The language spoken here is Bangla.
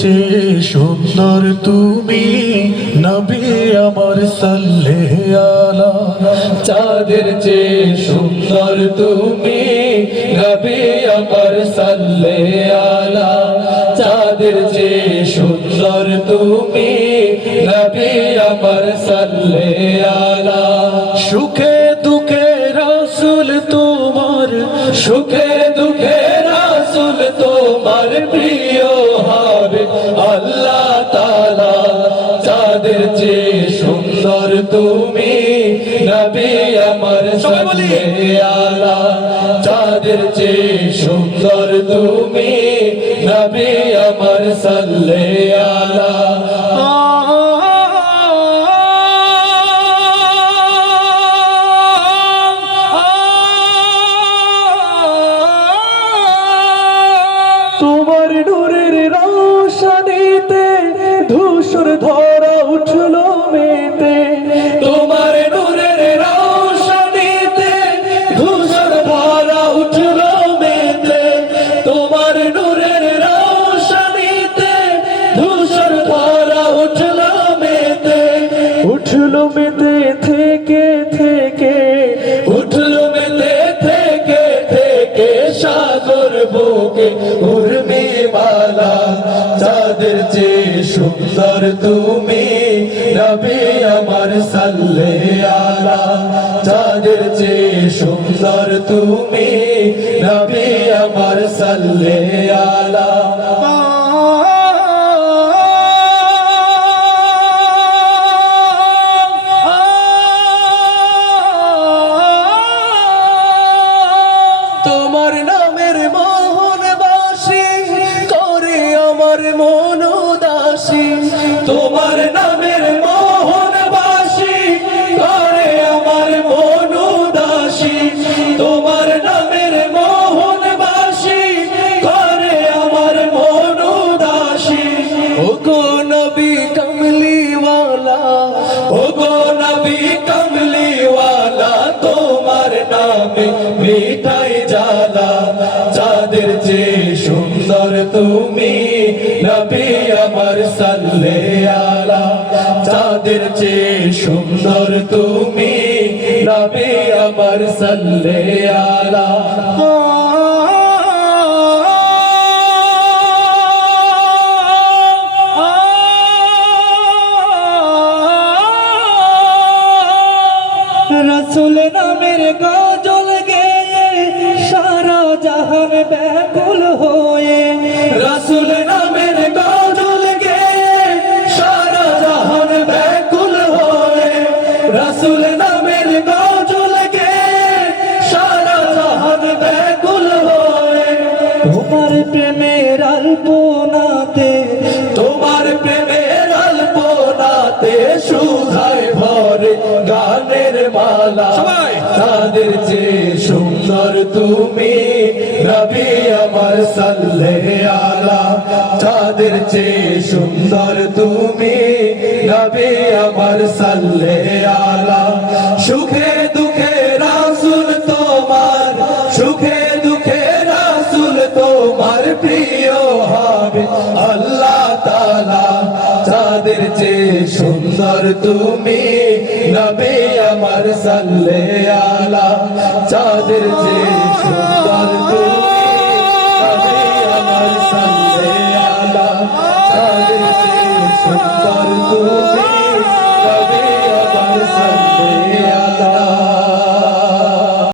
চেয়ে সুন্দর তুমি নবী আমার সাল্লাল্লাহু আলা। চাঁদের চেয়ে সুন্দর তুমি নবী আমার সাল্লাল্লাহু আলা। চাঁদের চেয়ে সুন্দর তুমি নবী আমার সাল্লাল্লাহু আলা। সুখে দুঃখে রাসূল তোমার, সুখে দুঃখে রাসূল তোমার প্রিয় হবে আল্লাহ তাআলা। চাঁদের চেয়ে সুন্দর তুমি নবী আমার সাল্লাল্লাহু আলা। চাঁদের চেয়ে সুন্দর তুমি নবী আমার সাল্লাল্লাহু আলা। তোমার নূরের রোশনীতে ধূসর ধরা উঠলো মেতে। তোমার নূরের রোশনীতে ধূসর ধরা উঠলো মেতে। তোমার নূরের রোশনীতে ধূসর ধরা উঠলো মেতে। উঠলো মেতে থেকে থেকে, উঠলো মেতে থেকে থেকে সাগর বুকে উর্মিমালা। চাঁদের চেয়ে সুন্দর তুমি নবী আমার সাল্লাল্লাহু আলা। চাঁদের চেয়ে সুন্দর তুমি নবী আমার সাল্লাল্লাহু আলা। তোমার নামের মোহন বাসি করে আমার মন উদাসী। তোমার নামের মোহন বাসি করে আমার মন উদাসী। তোমার নামের মোহন বাসি করে আমার মন উদাসী। ও গো নবী কমলিওয়ালা, ও গো নবী কমলিওয়ালা, তোমার নামে মিঠাই জ্বালা। চাঁদের চেয়ে সুন্দর তুমি নবী আমার সাল্লাল্লাহু আলা। চাঁদের চেয়ে সুন্দর তুমি নবী আমার সাল্লাল্লাহু আলা। রাসূল নামের গজল গেয়ে সারা জাহান ব্যাকুল হয়ে। রাসূল নামের গজল গেয়ে সারা জাহান ব্যাকুল হয়ে। রাসূল নামের গজল গেয়ে সারা জাহান ব্যাকুল হয়ে। তোমার প্রেমের আলপনাতে, তোমার প্রেমের আলপনাতে সুধায় ভরে গানের মালা। চাঁদের চেয়ে সুন্দর তুমি নবী আমার সাল্লাল্লাহু আলা। চাঁদের চেয়ে সুন্দর তুমি নবী আমার সাল্লাল্লাহু আলা। সুখে দুঃখে রাসূল তোমার, সুখে দুঃখে রাসূল তোমার প্রিয় হবে আল্লাহ তাআলা। চাঁদের চেয়ে সুন্দর তুমি নবী আমার সাল্লাল্লাহু আলা। চাঁদের চেয়ে সুন্দর তুমি নবী আমার সাল্লাল্লাহু আলা। চাঁদের চেয়ে সুন্দর তুমি